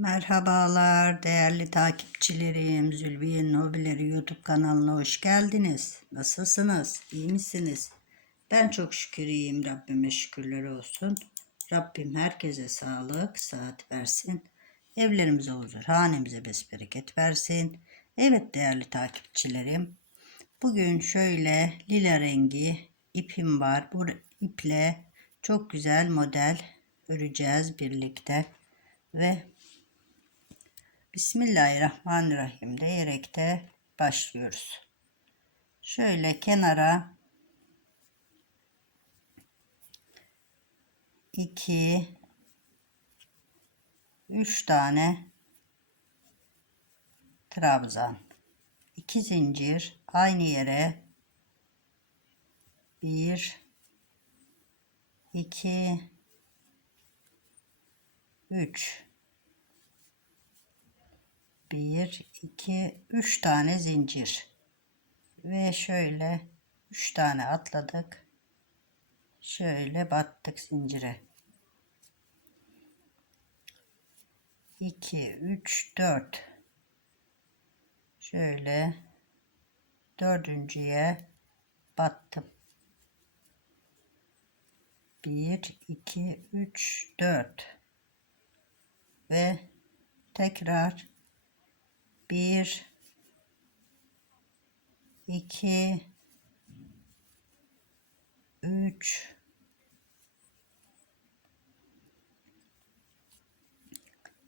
Merhabalar değerli takipçilerim. Zülbiye'nin Hobileri YouTube kanalına hoş geldiniz. Nasılsınız? İyi misiniz? Ben çok şükür iyiyim. Rabbime şükürler olsun. Rabbim herkese sağlık, saat versin. Evlerimize huzur, hanemize besbereket versin. Evet değerli takipçilerim. Bugün şöyle lila rengi ipim var. Bu iple çok güzel model öreceğiz birlikte. Ve Bismillahirrahmanirrahim diyerek de başlıyoruz. Şöyle kenara 2 3 tane trabzan 2 zincir aynı yere 1 2 3 1 2 3 tane zincir. Ve şöyle 3 tane atladık. Şöyle battık zincire. 2 3 4 şöyle dördüncüye battım. 1 2 3 4 ve tekrar 1 2 3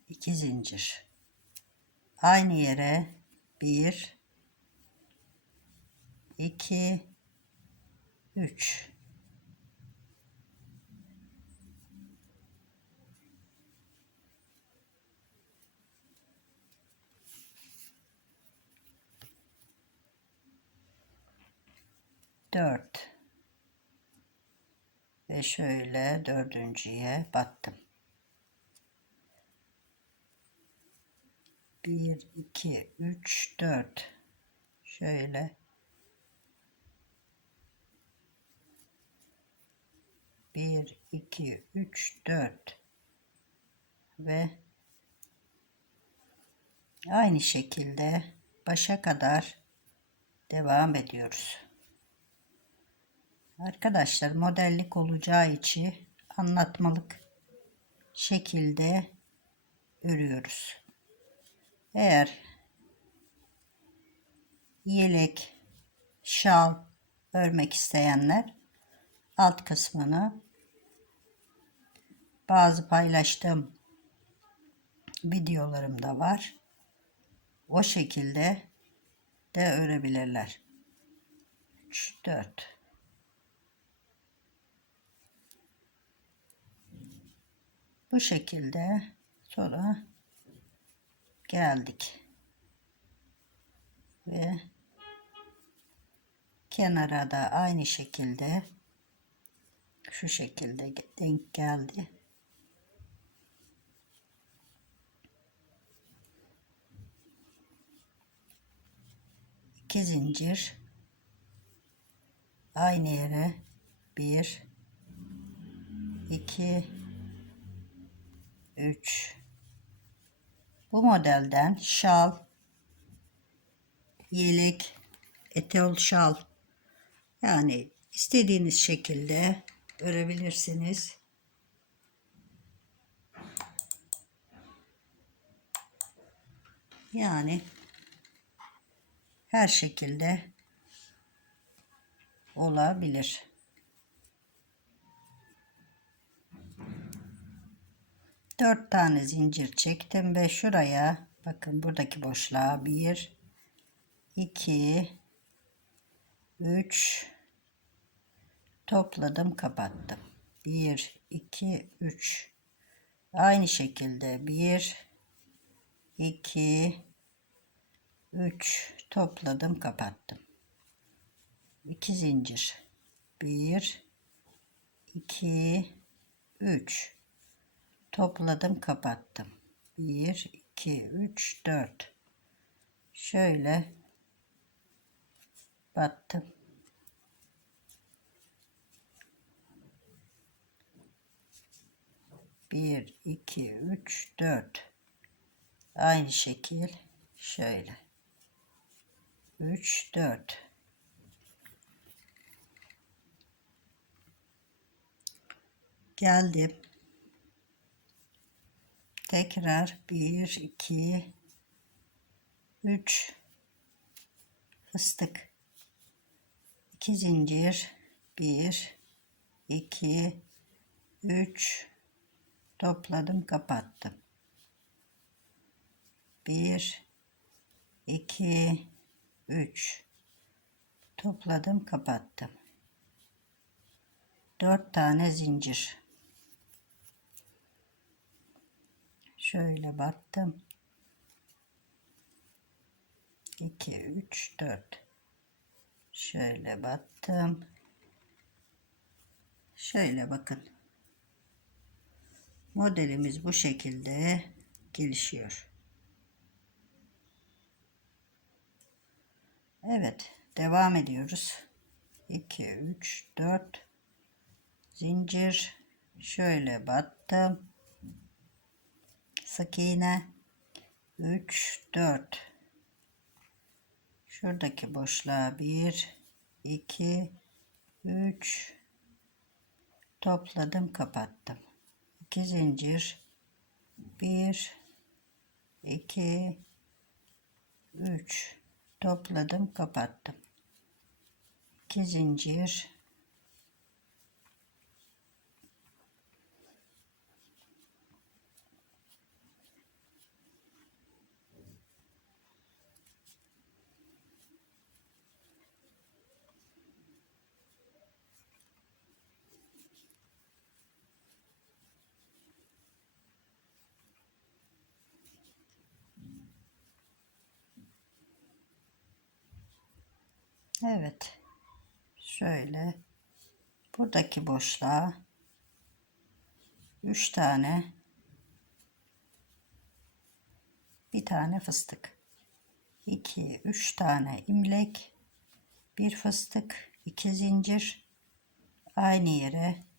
2 zincir. Aynı yere 1 2 3 4 ve şöyle dördüncüye battım. 1 2 3 4 şöyle bir iki üç dört ve aynı şekilde başa kadar devam ediyoruz. Arkadaşlar modellik olacağı için anlatmalık şekilde örüyoruz. Eğer yelek, şal örmek isteyenler alt kısmını bazı paylaştığım videolarımda var. O şekilde de örebilirler. 3 4 Bu şekilde sonra geldik. Ve kenara da aynı şekilde şu şekilde denk geldi. İki zincir aynı yere bir iki 3 bu modelden şal yelek eteol şal yani istediğiniz şekilde örebilirsiniz. Yani her şekilde olabilir. Dört tane zincir çektim ve şuraya bakın buradaki boşluğa bir, iki, üç topladım kapattım. Bir, iki, üç. Aynı şekilde bir, iki, üç topladım kapattım. İki zincir. Bir, iki, üç topladım kapattım. 1 2 3 4 şöyle battım. Bir iki üç dört. Aynı şekil şöyle. 3 4 Geldim. Tekrar 1 2 3 fıstık. 2 zincir 1 2 3 topladım kapattım. 1 2 3 topladım kapattım. 4 tane zincir. Şöyle battım. 2 3 4 şöyle battım. Şöyle bakın. Modelimiz bu şekilde gelişiyor. Evet, devam ediyoruz. 2 3 4 zincir şöyle battım. Sık iğne 3 4 Şuradaki boşluğa 1 2 3 topladım kapattım. 2 zincir. 1 2 3 topladım kapattım. 2 zincir Evet. Şöyle buradaki boşluğa 3 tane bir tane fıstık 2 3 tane imlek bir fıstık 2 zincir aynı yere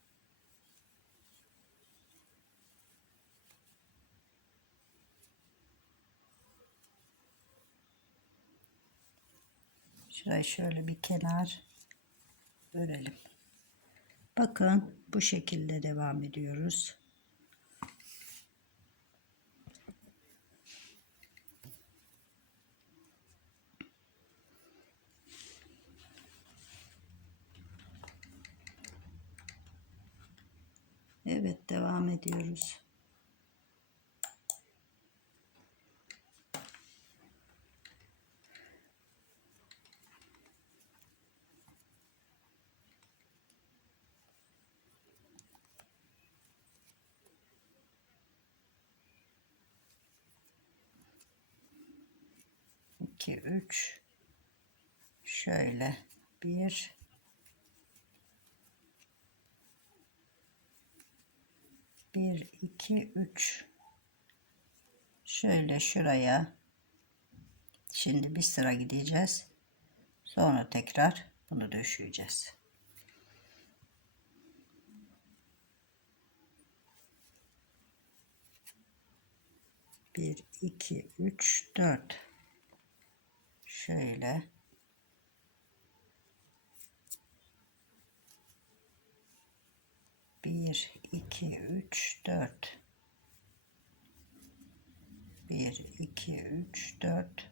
Şurayı şöyle bir kenar örelim. Bakın bu şekilde devam ediyoruz. Evet devam ediyoruz. 2 3 şöyle 1 1 2 3 şöyle şuraya. Şimdi bir sıra gideceğiz. Sonra tekrar bunu döşeyeceğiz. Bir iki üç dört şöyle. Bir iki üç dört. Bir iki üç dört.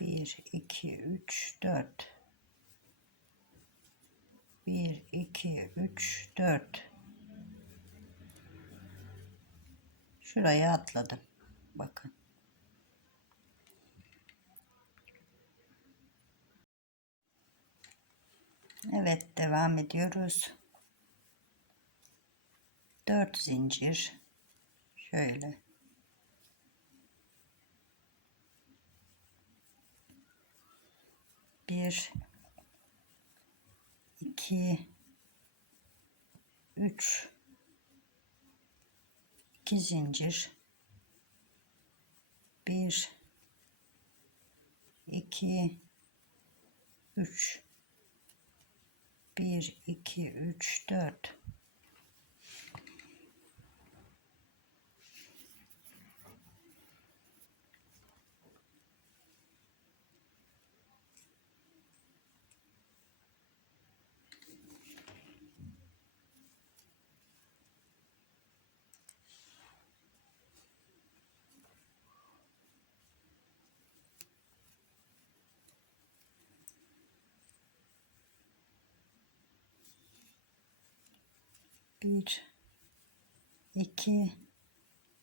Bir iki üç dört. Bir iki üç dört. Şuraya atladım. Bakın Evet devam ediyoruz. 4 zincir. Şöyle. Bir iki üç iki zincir. Bir iki üç 1 2 3 4 Bir, iki,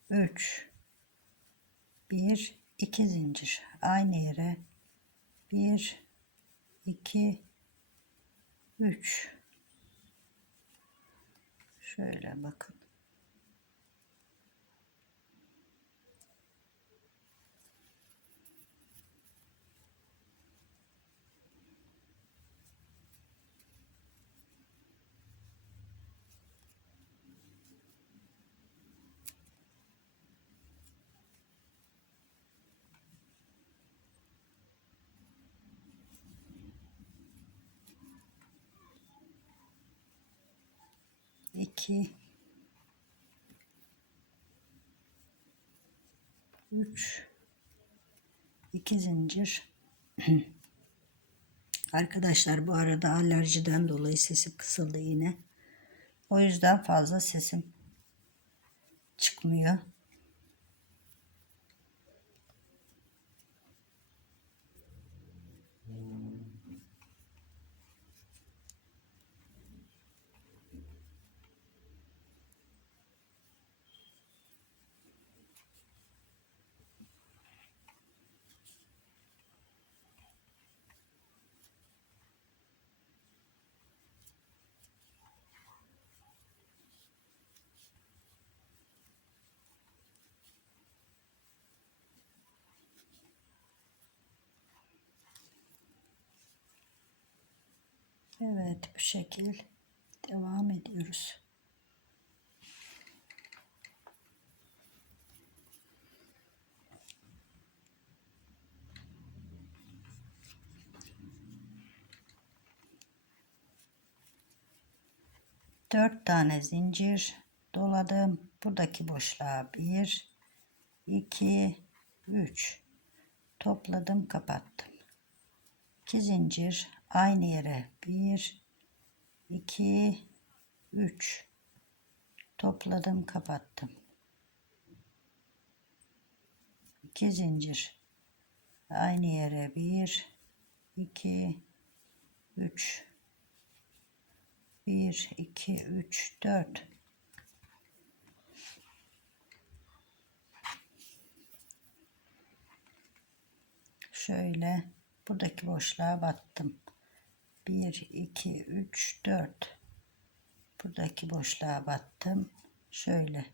üç. Bir, iki zincir. Aynı yere. Bir, iki, üç. Şöyle bakın. İki, üç, iki zincir. Arkadaşlar bu arada alerjiden dolayı sesim kısıldı yine. O yüzden fazla sesim çıkmıyor. Evet bu şekil devam ediyoruz. Dört tane zincir doladım. Buradaki boşluğa bir, iki, üç topladım kapattım. 2 zincir aynı yere. 1 2 3 topladım kapattım. 2 zincir. Aynı yere. 1 2 3 1 2 3 4 şöyle buradaki boşluğa battım 1 2 3 4 buradaki boşluğa battım. Şöyle.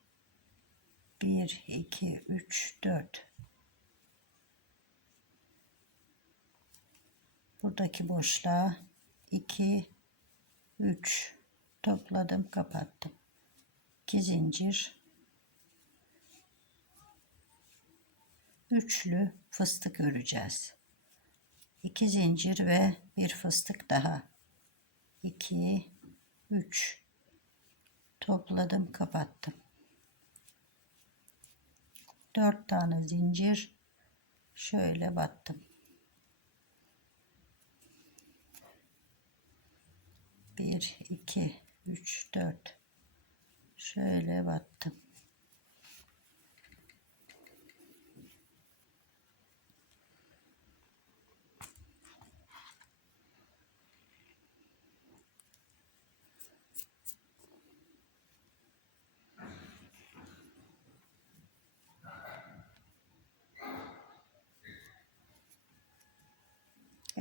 1 2 3 4 buradaki boşluğa 2 3 topladım kapattım. 2 zincir. Üçlü fıstık öreceğiz 2 zincir ve bir fıstık daha. 2 3 topladım kapattım. 4 tane zincir. Şöyle battım. 1 2 3 4 şöyle battım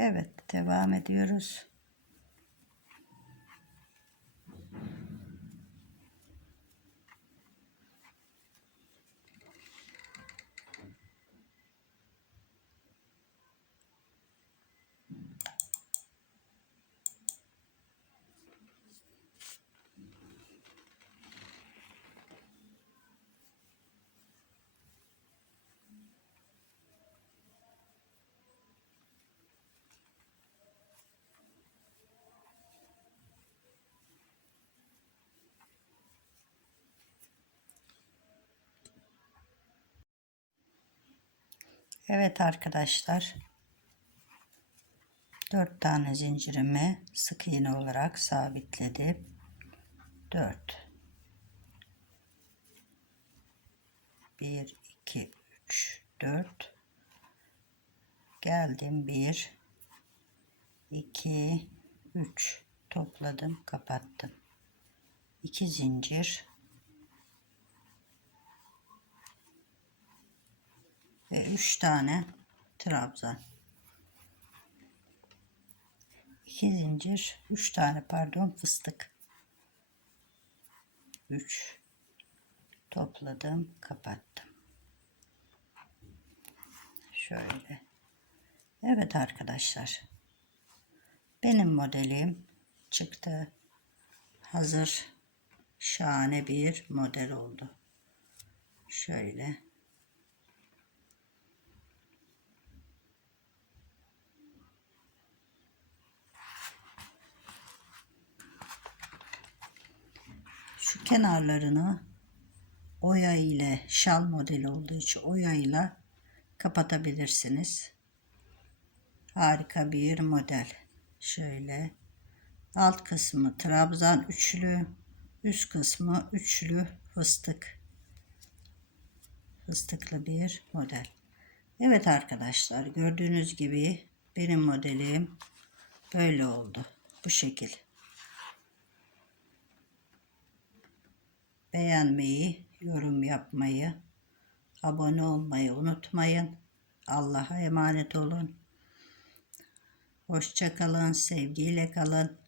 Evet devam ediyoruz. Evet arkadaşlar. 4 tane zincirimi sık iğne olarak sabitledim. 4 1 2 3 4 geldim. 1 2 3 topladım kapattım. 2 zincir ve 3 tane trabzan. 2 zincir 3 tane pardon fıstık. 3 topladım kapattım. Şöyle. Evet arkadaşlar. Benim modelim çıktı. Hazır şahane bir model oldu. Şöyle şu kenarlarını oya ile şal modeli olduğu için oya ile kapatabilirsiniz. Harika bir model. Şöyle alt kısmı trabzan üçlü, üst kısmı üçlü fıstık. Fıstıklı bir model. Evet arkadaşlar gördüğünüz gibi benim modelim böyle oldu. Bu şekil. Beğenmeyi, yorum yapmayı, abone olmayı unutmayın. Allah'a emanet olun. Hoşça kalın, sevgiyle kalın.